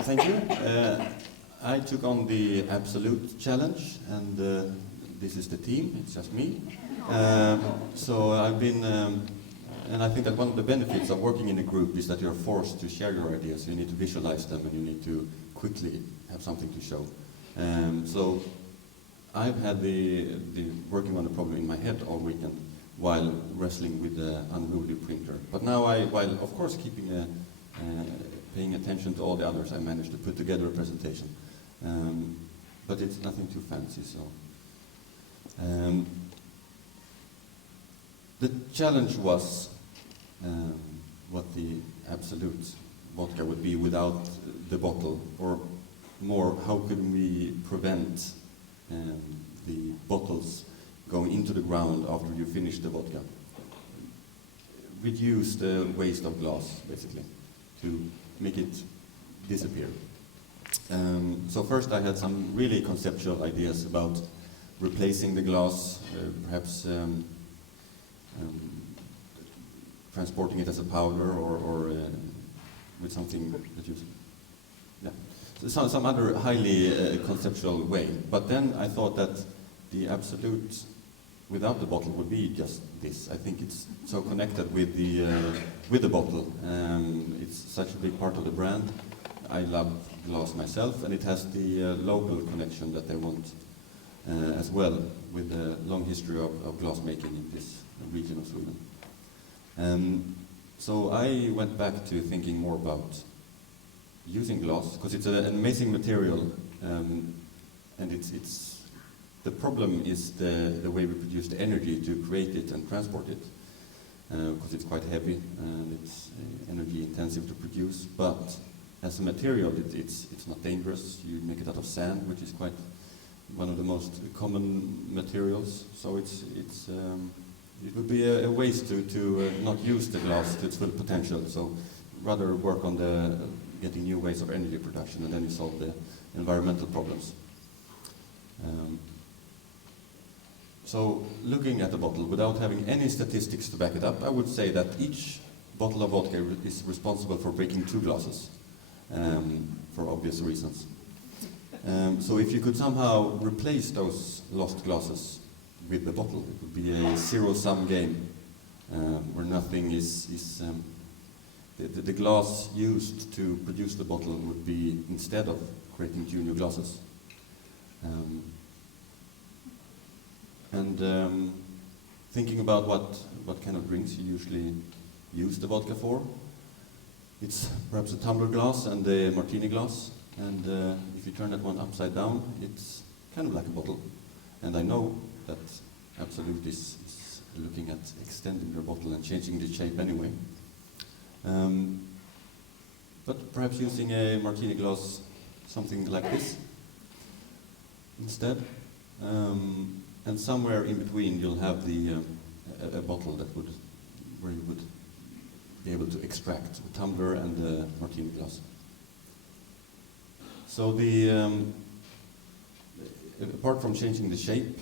Thank you. I took on the Absolut challenge, and this is the team, it's just me. So I've been, and I think that one of the benefits of working in a group is that you're forced to share your ideas. You need to visualize them and you need to quickly have something to show. So I've had the working on the problem in my head all weekend while wrestling with the unruly printer. But now while of course paying attention to all the others, I managed to put together a presentation. But it's nothing too fancy, so. The challenge was what the Absolut vodka would be without the bottle, or more, how could we prevent the bottles going into the ground after you finish the vodka? Reduce the waste of glass, basically, to make it disappear. So first I had some really conceptual ideas about replacing the glass, perhaps transporting it as a powder or with something that you... Yeah. So some other highly conceptual way. But then I thought that the Absolut without the bottle would be just this. I think it's so connected with the bottle. It's such a big part of the brand. I love glass myself, and it has the local connection that they want as well, with a long history of glass making in this region of Sweden. So I went back to thinking more about using glass, because it's an amazing material, and it's the problem is the way we produce the energy to create it and transport it, because it's quite heavy and it's energy intensive to produce. But as a material, it's not dangerous. You make it out of sand, which is quite one of the most common materials. So it would be a waste to not use the glass to its full potential. So rather work on getting new ways of energy production, and then you solve the environmental problems. So looking at the bottle without having any statistics to back it up, I would say that each bottle of vodka is responsible for breaking 2 glasses, for obvious reasons. So if you could somehow replace those lost glasses with the bottle, it would be a zero-sum game, where nothing is the glass used to produce the bottle would be instead of creating 2 new glasses. And thinking about what kind of drinks you usually use the vodka for, it's perhaps a tumbler glass and a martini glass, and if you turn that one upside down, it's kind of like a bottle. And I know that Absolut is looking at extending their bottle and changing the shape anyway. But perhaps using a martini glass, something like this instead. And somewhere in between you'll have a bottle where you would be able to extract a tumbler and a martini glass. So apart from changing the shape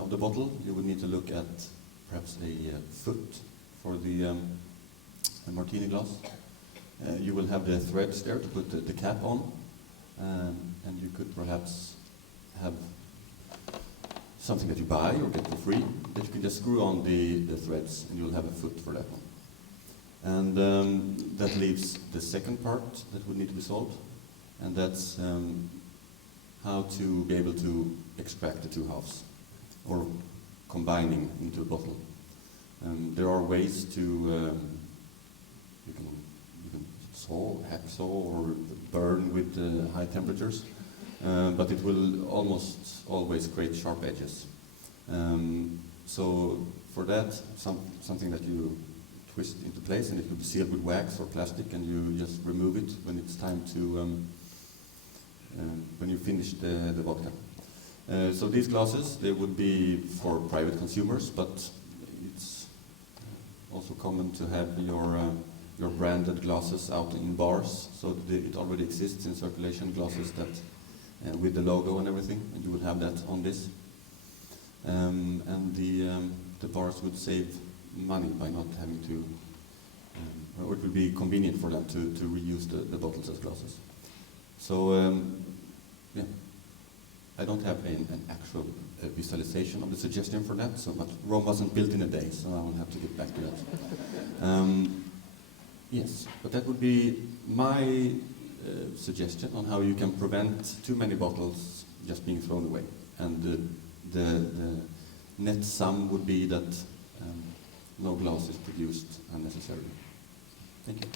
of the bottle, you would need to look at perhaps a foot for the martini glass. You will have the threads there to put the cap on, and you could perhaps have something that you buy or get for free that you can just screw on the threads, and you'll have a foot for that one. And that leaves the second part that would need to be solved, and that's how to be able to extract the 2 halves, or combining into a bottle. There are ways to you can hacksaw or burn with high temperatures, but it will almost always create sharp edges. So for that, something that you twist into place, and it could be sealed with wax or plastic, and you just remove it when it's time to when you finish the vodka. So these glasses, they would be for private consumers, but it's also common to have your branded glasses out in bars. So it already exists in circulation, glasses that with the logo and everything, and you would have that on this. And the bars would save money by not having to, or it would be convenient for them to reuse the bottles as glasses. So, yeah, I don't have an actual visualization of the suggestion for that, so, but Rome wasn't built in a day, so I will have to get back to that. Yes, but that would be my suggestion on how you can prevent too many bottles just being thrown away. And the net sum would be that no glass is produced unnecessarily. Thank you.